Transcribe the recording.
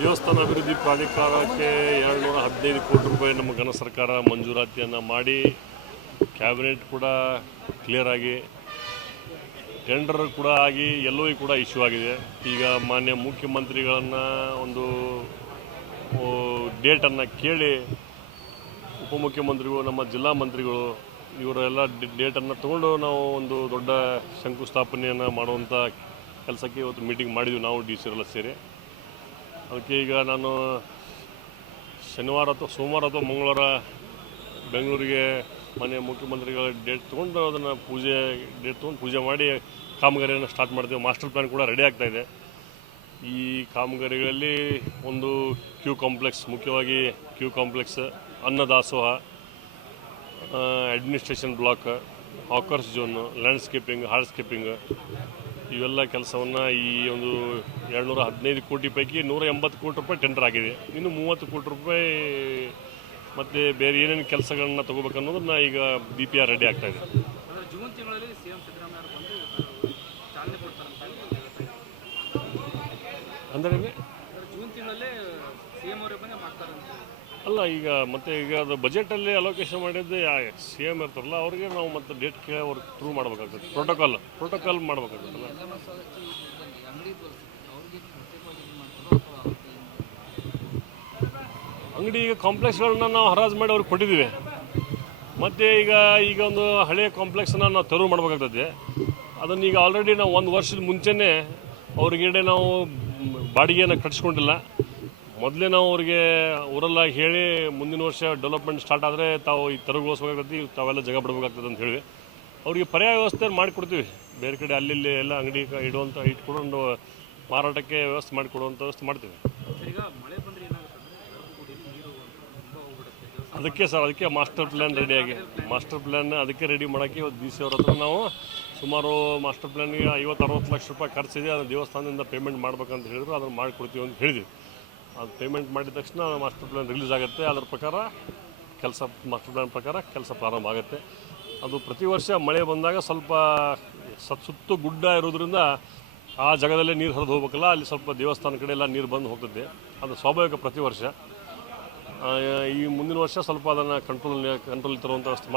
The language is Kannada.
ದೇವಸ್ಥಾನ ಅಭಿವೃದ್ಧಿ ಪ್ರಾಧಿಕಾರಕ್ಕೆ 215 ಕೋಟಿ ರೂಪಾಯಿ ನಮ್ಮ ಘನ ಸರ್ಕಾರ ಮಂಜೂರಾತಿಯನ್ನು ಮಾಡಿ ಕ್ಯಾಬಿನೆಟ್ ಕೂಡ ಕ್ಲಿಯರ್ ಆಗಿ ಟೆಂಡರ್ ಕೂಡ ಆಗಿ LOI ಕೂಡ ಇಶ್ಯೂ ಆಗಿದೆ. ಈಗ ಮಾನ್ಯ ಮುಖ್ಯಮಂತ್ರಿಗಳನ್ನು ಒಂದು ಡೇಟನ್ನು ಕೇಳಿ ಉಪಮುಖ್ಯಮಂತ್ರಿಗಳು, ನಮ್ಮ ಜಿಲ್ಲಾ ಮಂತ್ರಿಗಳು ಇವರೆಲ್ಲ ಡೇಟನ್ನು ತಗೊಂಡು ನಾವು ಒಂದು ದೊಡ್ಡ ಶಂಕುಸ್ಥಾಪನೆಯನ್ನು ಮಾಡುವಂಥ ಕೆಲಸಕ್ಕೆ ಇವತ್ತು ಮೀಟಿಂಗ್ ಮಾಡಿದ್ವಿ ನಾವು DC ಎಲ್ಲ ಸೇರಿ. ಅದಕ್ಕೆ ಈಗ ನಾನು ಶನಿವಾರ ಅಥವಾ ಸೋಮವಾರ ಅಥವಾ ಮಂಗಳವಾರ ಬೆಂಗಳೂರಿಗೆ ಮಾನ್ಯ ಮುಖ್ಯಮಂತ್ರಿಗಳ ಡೇಟ್ ತೊಗೊಂಡು ಅದನ್ನು ಡೇಟ್ ತೊಗೊಂಡು ಪೂಜೆ ಮಾಡಿ ಕಾಮಗಾರಿಯನ್ನು ಸ್ಟಾರ್ಟ್ ಮಾಡ್ತೀವಿ. ಮಾಸ್ಟರ್ ಪ್ಲ್ಯಾನ್ ಕೂಡ ರೆಡಿ ಆಗ್ತಾಯಿದೆ. ಈ ಕಾಮಗಾರಿಗಳಲ್ಲಿ ಒಂದು ಕ್ಯೂ ಕಾಂಪ್ಲೆಕ್ಸ್, ಮುಖ್ಯವಾಗಿ ಕ್ಯೂ ಕಾಂಪ್ಲೆಕ್ಸ್, ಅನ್ನದಾಸೋಹ, ಅಡ್ಮಿನಿಸ್ಟ್ರೇಷನ್ ಬ್ಲಾಕ್, ಹಾಕರ್ಸ್ ಝೋನು, ಲ್ಯಾಂಡ್ಸ್ಕೇಪಿಂಗ್, ಹಾರ್ಡ್ಸ್ಕೇಪಿಂಗ್ ಇವೆಲ್ಲ ಕೆಲಸವನ್ನು ಈ ಒಂದು 215 ಕೋಟಿ ಪೈಕಿ 180 ಕೋಟಿ ರೂಪಾಯಿ ಟೆಂಡರ್ ಆಗಿದೆ. ಇನ್ನು 30 ಕೋಟಿ ರೂಪಾಯಿ ಮತ್ತು ಬೇರೆ ಏನೇನು ಕೆಲಸಗಳನ್ನ ತೊಗೋಬೇಕನ್ನೋದನ್ನ ಈಗ DPR ರೆಡಿ ಆಗ್ತಾಯಿದೆ. ಜೂನ್ ತಿಂಗಳಲ್ಲಿ CM ಸಿದ್ದರಾಮಯ್ಯ ಬಂದು ಚಾಲನೆ ಕೊಡ್ತಾರೆ ಅಂದರೆ ಜೂನ್ ತಿಂಗಳಲ್ಲೇ CM ಅವರೇ ಬಂದು ಮಾಡ್ತಾರಂತೆ. ಅಲ್ಲ, ಈಗ ಅದು ಬಜೆಟಲ್ಲಿ ಅಲೋಕೇಶನ್ ಮಾಡಿದ್ದು CM ಇರ್ತಾರಲ್ಲ ಅವ್ರಿಗೆ ನಾವು ಮತ್ತೆ ಡೇಟ್ ಕೇಳಿ ಅವ್ರಿಗೆ ಥ್ರೂ ಮಾಡಬೇಕಾಗ್ತದೆ. ಪ್ರೋಟೋಕಾಲ್ ಮಾಡಬೇಕಾಗ್ತದಲ್ಲ. ಅಂಗಡಿ ಈಗ ಕಾಂಪ್ಲೆಕ್ಸ್ಗಳನ್ನ ನಾವು ಹರಾಜು ಮಾಡಿ ಅವ್ರಿಗೆ ಕೊಟ್ಟಿದ್ದೀವಿ. ಮತ್ತು ಈಗ ಒಂದು ಹಳೆಯ ಕಾಂಪ್ಲೆಕ್ಸನ್ನ ನಾವು ತೆರವು ಮಾಡಬೇಕಾಗ್ತದೆ. ಅದನ್ನು ಈಗ ಆಲ್ರೆಡಿ ನಾವು 1 ವರ್ಷದ ಮುಂಚೆನೇ ಅವ್ರಿಗೆ ನಾವು ಬಾಡಿಗೆಯನ್ನು ಕಟ್ಟಿಸ್ಕೊಂಡಿಲ್ಲ. ಮೊದಲೇ ನಾವು ಅವ್ರಿಗೆ ಊರೆಲ್ಲ ಹೇಳಿ ಮುಂದಿನ ವರ್ಷ ಡೆವಲಪ್ಮೆಂಟ್ ಸ್ಟಾರ್ಟ್ ಆದರೆ ತಾವು ಈ ತೆರವುಗೊಳಿಸ್ಬೇಕಾಗ್ತದೆ, ತಾವೆಲ್ಲ ಜಾಗ ಬಿಡಬೇಕಾಗ್ತದೆ ಅಂತ ಹೇಳಿ ಅವ್ರಿಗೆ ಪರ್ಯಾಯ ವ್ಯವಸ್ಥೆ ಮಾಡಿಕೊಡ್ತೀವಿ. ಬೇರೆ ಕಡೆ ಅಲ್ಲಿ ಎಲ್ಲ ಅಂಗಡಿ ಇಟ್ಕೊಂಡು ಮಾರಾಟಕ್ಕೆ ವ್ಯವಸ್ಥೆ ಮಾಡಿಕೊಡುವಂಥ ವ್ಯವಸ್ಥೆ ಮಾಡ್ತೀವಿ. ಅದಕ್ಕೆ ಮಾಸ್ಟರ್ ಪ್ಲ್ಯಾನ್ ರೆಡಿಯಾಗಿ ಅದಕ್ಕೆ ರೆಡಿ ಮಾಡೋಕ್ಕೆ ಇವತ್ತು DC ಅವ್ರ ಹತ್ರ ನಾವು ಸುಮಾರು ಮಾಸ್ಟರ್ ಪ್ಲ್ಯಾನ್ಗೆ 50-60 ಲಕ್ಷ ರೂಪಾಯಿ ಖರ್ಚಿದೆ. ಅದನ್ನು ದೇವಸ್ಥಾನದಿಂದ ಪೇಮೆಂಟ್ ಮಾಡ್ಬೇಕಂತ ಹೇಳಿದ್ರು. ಅದನ್ನು ಮಾಡಿಕೊಡ್ತೀವಿ ಅಂತ ಹೇಳಿದ್ವಿ. ಅದು ಪೇಮೆಂಟ್ ಮಾಡಿದ ತಕ್ಷಣ ಮಾಸ್ಟರ್ ಪ್ಲ್ಯಾನ್ ರಿಲೀಸ್ ಆಗುತ್ತೆ. ಅದರ ಪ್ರಕಾರ ಮಾಸ್ಟರ್ ಪ್ಲ್ಯಾನ್ ಪ್ರಕಾರ ಕೆಲಸ ಪ್ರಾರಂಭ ಆಗುತ್ತೆ. ಅದು ಪ್ರತಿ ವರ್ಷ ಮಳೆ ಬಂದಾಗ ಸ್ವಲ್ಪ ಸುತ್ತು ಗುಡ್ಡ ಇರೋದ್ರಿಂದ ಆ ಜಾಗದಲ್ಲೇ ನೀರು ಹರಿದು ಹೋಗ್ಬೇಕಲ್ಲ, ಅಲ್ಲಿ ಸ್ವಲ್ಪ ದೇವಸ್ಥಾನ ಕಡೆ ಎಲ್ಲ ನೀರು ಬಂದು ಹೋಗ್ತದೆ. ಅದು ಸ್ವಾಭಾವಿಕ ಪ್ರತಿ ವರ್ಷ. ಈ ಮುಂದಿನ ವರ್ಷ ಸ್ವಲ್ಪ ಅದನ್ನು ಕಂಟ್ರೋಲ್ ತರುವಂಥ ವ್ಯವಸ್ಥೆ